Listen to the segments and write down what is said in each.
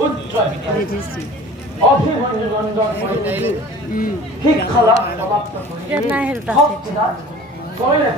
উজ্জ্বল অভিমন্যু নন্দন শিক্ষা লাভ সমাপ্ত কৰিলে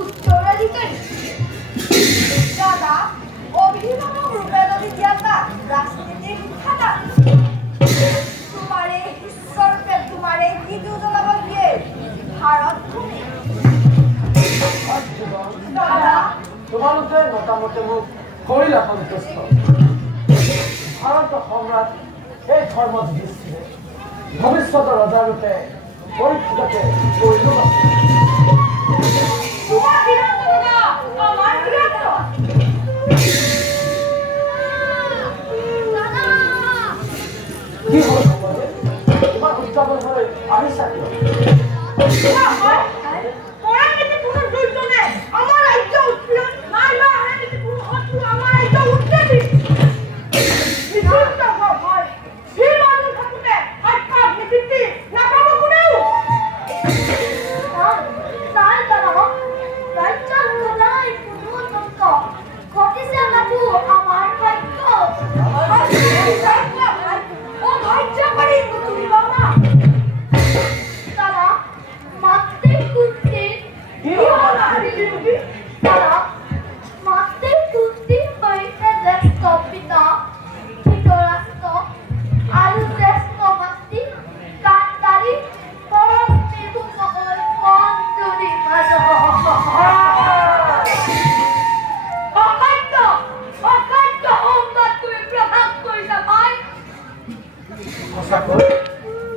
উত্তরাধিকারী দাদা অভিভাবক রূপে যদি জ্ঞাতা রাজনীতির খাতা তোমারে ঈশ্বরকে তোমারে কি যোজনা দিয়ে ভারত ভূমি দাদা তোমালোকে মতামতে মোক কৰিলা সন্তুষ্ট ভাৰতৰ সম্ৰাট এই ধৰ্ম যুধিষ্ঠিৰে ভৱিষ্যতৰ ৰজাৰূপে পৰীক্ষিতকে কৰিলো তোমার বিরক্ত না আমার বিরক্ত কি হল তোমার উত্থাপন হয়ে আহিছা কিয় আমার রাজ্য উৎপীড়ন নাই বা কোনো শত্রু আমার রাজ্য উৎপীড়ন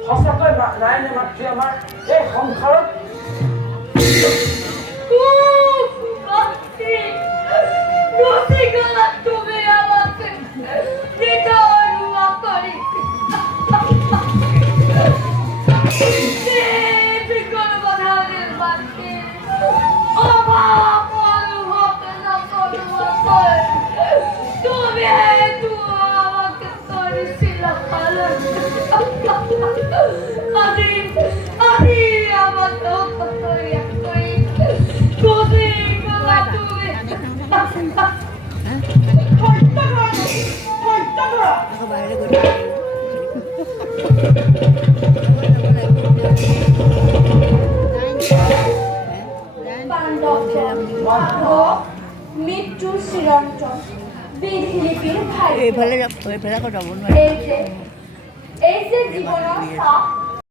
সঁচাকৈ নাই নে মাতৃ আমাৰ এই সংসাৰত মৃত্যুৰ চিৰঞ্জন বিধিলিপিৰ ভাই এই যে জীবনেৰ সাপ